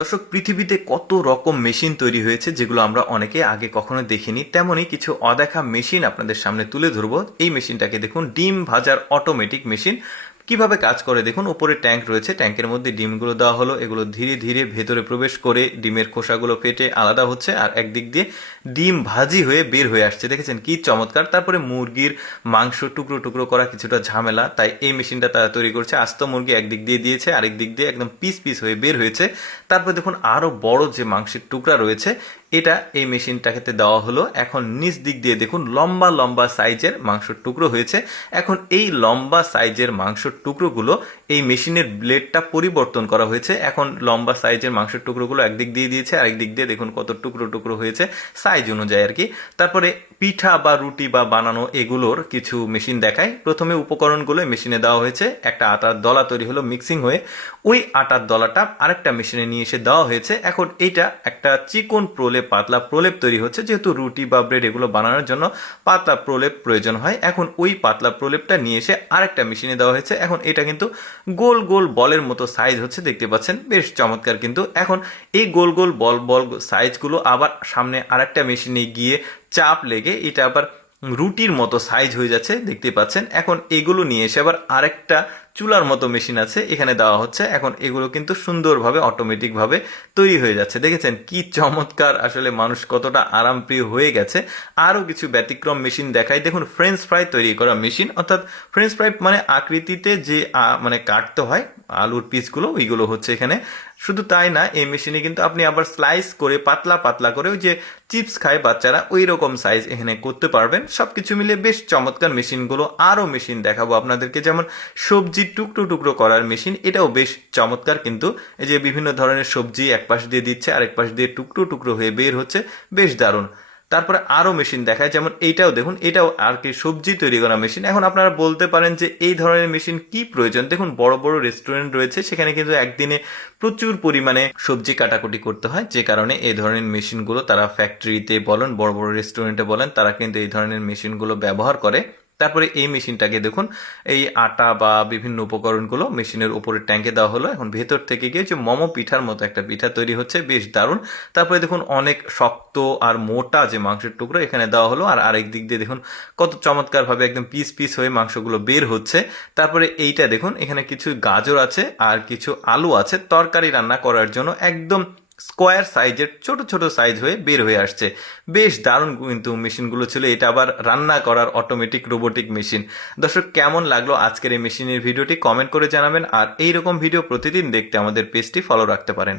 দর্শক, পৃথিবীতে কত রকম মেশিন তৈরি হয়েছে যেগুলো আমরা অনেকে আগে কখনো দেখিনি, তেমনই কিছু অদেখা মেশিন আপনাদের সামনে তুলে ধরবো। এই মেশিনটাকে দেখুন, ডিম ভাজার অটোমেটিক মেশিন কীভাবে কাজ করে? দেখুন, উপরে ট্যাঙ্ক রয়েছে। ট্যাঙ্কের মধ্যে ডিমগুলো দেওয়া হলো। এগুলো ধীরে ধীরে ভেতরে প্রবেশ করে ডিমের খোসাগুলো ফেটে আলাদা হচ্ছে আর একদিক দিয়ে ডিম ভাজি হয়ে বের হয়ে আসছে। দেখেছেন কি চমৎকার? তারপরে মুরগির মাংস টুকরো টুকরো করা কিছুটা ঝামেলা। তাই এই মেশিনটা তারা তৈরি করছে। আস্ত মুরগি একদিক দিয়ে দিয়েছে আরেক দিক দিয়ে একদম পিস পিস হয়ে বের হয়েছে। তারপরে দেখুন আরও বড় যে মাংসের টুকরা রয়েছে এটা এই মেশিনটাকে দেওয়া হলো। এখন নিচ দিক দিয়ে দেখুন, লম্বা লম্বা সাইজের মাংসের টুকরো হয়েছে। এখন এই লম্বা সাইজের মাংসের টুকরোগুলো এই মেশিনের ব্লেডটা পরিবর্তন করা হয়েছে। এখন লম্বা সাইজের মাংসের টুকরোগুলো একদিক দিয়ে দিয়েছে, আরেক দিক দিয়ে দেখুন কত টুকরো টুকরো হয়েছে সাইজ অনুযায়ী আর কি। তারপরে পিঠা বা রুটি বা বানানো এগুলোর কিছু মেশিন দেখায় প্রথমে উপকরণগুলো মেশিনে দেওয়া হয়েছে। একটা আটার দলা তৈরি হলো মিক্সিং হয়ে ওই আটার দলাটা আরেকটা মেশিনে নিয়ে এসে দেওয়া হয়েছে। এখন এইটা একটা চিকন প্রলেপ, পাতলা প্রলেপ তৈরি হচ্ছে। যেহেতু রুটি বা ব্রেড এগুলো বানানোর জন্য পাতলা প্রলেপ প্রয়োজন হয়, এখন ওই পাতলা প্রলেপটা নিয়ে এসে আরেকটা মেশিনে দেওয়া হয়েছে। এখন এটা কিন্তু গোল গোল বলের মতো সাইজ হচ্ছে, দেখতে পাচ্ছেন? বেশ চমৎকার কিন্তু। এখন এই গোল গোল বল বল সাইজগুলো আবার সামনে আরেকটা মেশিনে গিয়ে চাপ লেগে, এটা আবার রুটির মতো সাইজ হয়ে যাচ্ছে দেখতে পাচ্ছেন। এখন এগুলো নিয়ে এসে আবার আরেকটা চুলার মতো মেশিন আছে, এখানে দেওয়া হচ্ছে। এখন এগুলো কিন্তু সুন্দরভাবে অটোমেটিকভাবে তৈরি হয়ে যাচ্ছে। দেখেছেন কি চমৎকার আসলে মানুষ কতটা আরামপ্রিয় হয়ে গেছে। আরও কিছু ব্যতিক্রম মেশিন দেখায় দেখুন ফ্রেঞ্চ ফ্রাই তৈরি করা মেশিন অর্থাৎ ফ্রেঞ্চ ফ্রাই মানে আকৃতিতে যে মানে কাটতে হয়, আলুর পিসগুলো ওইগুলো হচ্ছে এখানে। শুধু তাই না, এই মেশিনে কিন্তু আপনি আবার স্লাইস করে, পাতলা পাতলা করে ওই যে চিপস খায় বাচ্চারা ওই রকম সাইজ এখানে করতে পারবেন। সব কিছু মিলে বেশ চমৎকার মেশিনগুলো, আরও মেশিন দেখাবো আপনাদেরকে। যেমন সবজি টুকরো টুকরো করার মেশিন, এটাও বেশ চমৎকার কিন্তু। এই যে বিভিন্ন ধরনের সবজি এক পাশ দিয়ে দিচ্ছে আরেক পাশ দিয়ে টুকরো টুকরো হয়ে বের হচ্ছে, বেশ দারুণ। তারপরে আরও মেশিন দেখায়, যেমন এইটাও দেখুন, এটাও আর কি সবজি তৈরি করা মেশিন এখন আপনারা বলতে পারেন যে এই ধরনের মেশিন কি প্রয়োজন? দেখুন, বড় বড় রেস্টুরেন্ট রয়েছে, সেখানে কিন্তু একদিনে প্রচুর পরিমাণে সবজি কাটাকুটি করতে হয়, যে কারণে এই ধরনের মেশিনগুলো তারা ফ্যাক্টরিতে বলেন, বড় বড় রেস্টুরেন্টে বলেন, তারা কিন্তু এই ধরনের মেশিনগুলো ব্যবহার করে। তারপরে এই মেশিনটাকে দেখুন, এই আটা বা বিভিন্ন উপকরণগুলো মেশিনের উপরে ট্যাঙ্কে দেওয়া হলো। এখন ভেতর থেকে গিয়ে যে মম পিঠার মতো একটা পিঠা তৈরি হচ্ছে, বেশ দারুণ। তারপরে দেখুন, অনেক শক্ত আর মোটা যে মাংসের টুকরো এখানে দেওয়া হলো। আর আরেক দিক দিয়ে দেখুন, কত চমৎকারভাবে একদম পিস পিস হয়ে মাংসগুলো বের হচ্ছে। তারপরে এইটা দেখুন, এখানে কিছু গাজর আছে আর কিছু আলু আছে। তরকারি রান্না করার জন্য একদম স্কোয়ার সাইজের ছোট ছোট সাইজ হয়ে বের হয়ে আসছে। বেশ দারুণ কিন্তু মেশিনগুলো ছিল। এটা আবার রান্না করার অটোমেটিক রোবোটিক মেশিন দর্শক, কেমন লাগল আজকের এই মেশিনের ভিডিওটি কমেন্ট করে জানাবেন। আর এইরকম ভিডিও প্রতিদিন দেখতে আমাদের পেজটি ফলো রাখতে পারেন।